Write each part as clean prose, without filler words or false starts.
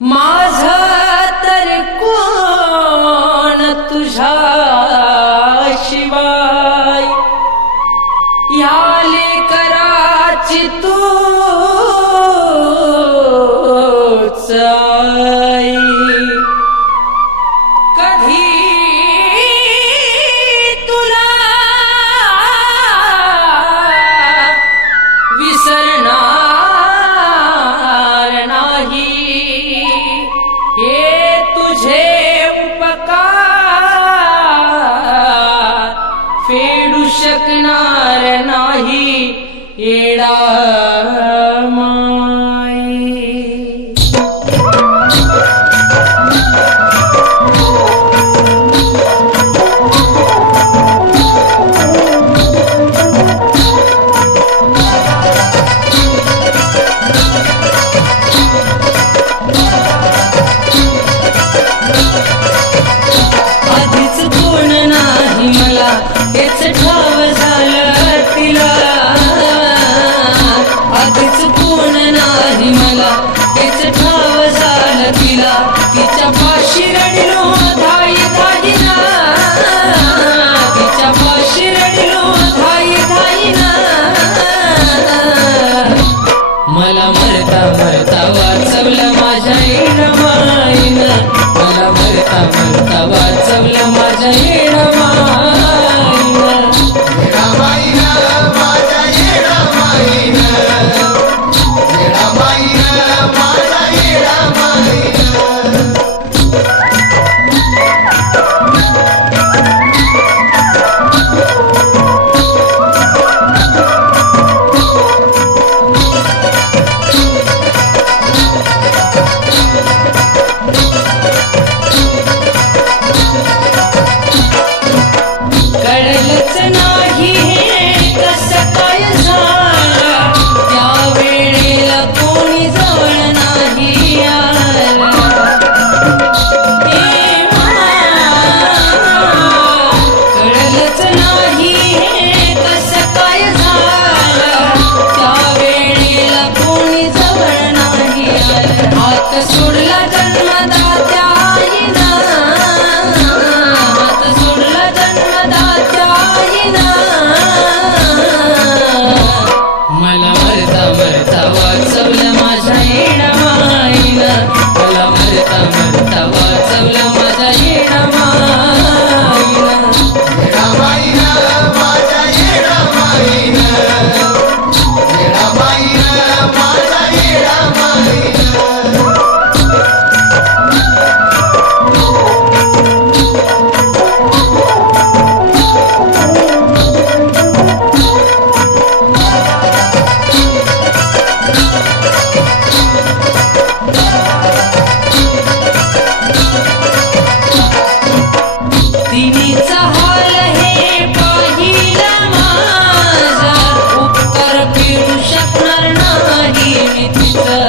माझं तर कोण तुझ्या शिवाय, या लेकराची तूच आई. कधी तुला विसरणार नाही, हे तुझे उपकार फेडू शकणार नाही येडा माई. आधीच कोण नाही मला हेच ठाव झालं तिला, आधीच कोण नाही मला हेच ठाव झालं तिला. तिच्या पाशी रडलो धाई धाईना, तिच्या पाशी रडलो धाई धाईना. मला मरता मरता वाचवलं माझ्या येणमाईनं, मला मरता मरता वाचवलं माझ्या येणमाईनं. कळलंच नाही हे कसं काय झालं, त्या वेळेला कोणी जवळ नाही आलं. कळलंच नाही हे कसं काय झालं, त्या वेळेला कोणी जवळ नाही आलं. हात सोडला जन्मदात्या आईनं, हात सोडला जन्मदात्या आईनं. मला मरता मरता वाचवलं माझ्या येणमाईनं, मला मरता मरता वाचवलं माझ्या येणमाईनं. तिनीचा हाल हे पाहिलं माझा, उपकार फेडू शकणार नाही मी तिचं.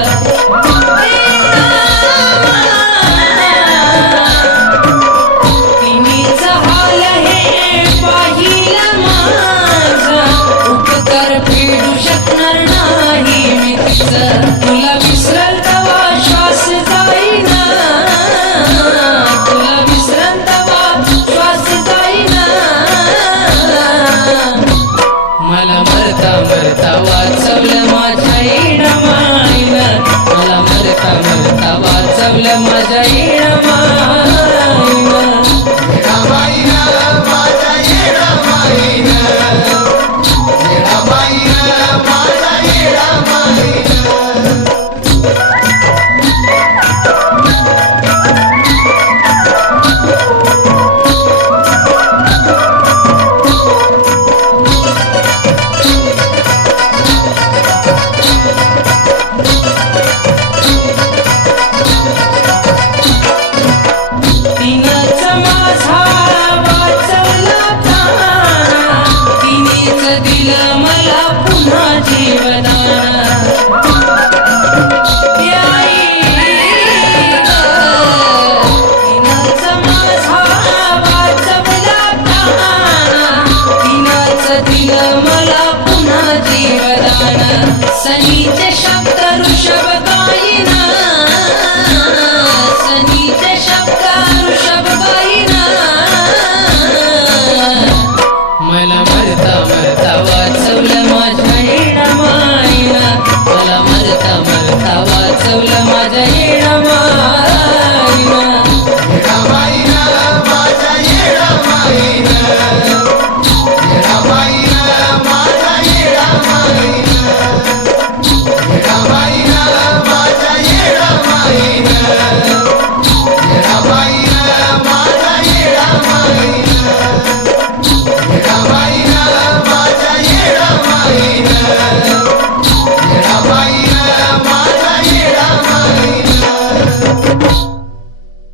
तिनीचा हाल हे पाहिलं माझा, उपकार फेडू शकणार नाही मी तिचं. तुला विसरल तवा श्वास जाईना, तुला विसरल तवा श्वास जाईना. मला मरता मरता वाचवलं माझ्या येणमाईनं, मला मरता मरता वाचवलं माझ्या येणमाईनं. तिनंच माझा वाचवला प्राण, तिनेच दिलं मला पुन्हा जीवदान. तिनंच माझा वाचवला प्राण, तिनंच दिलं मला पुन्हा जीवदान. सनीचे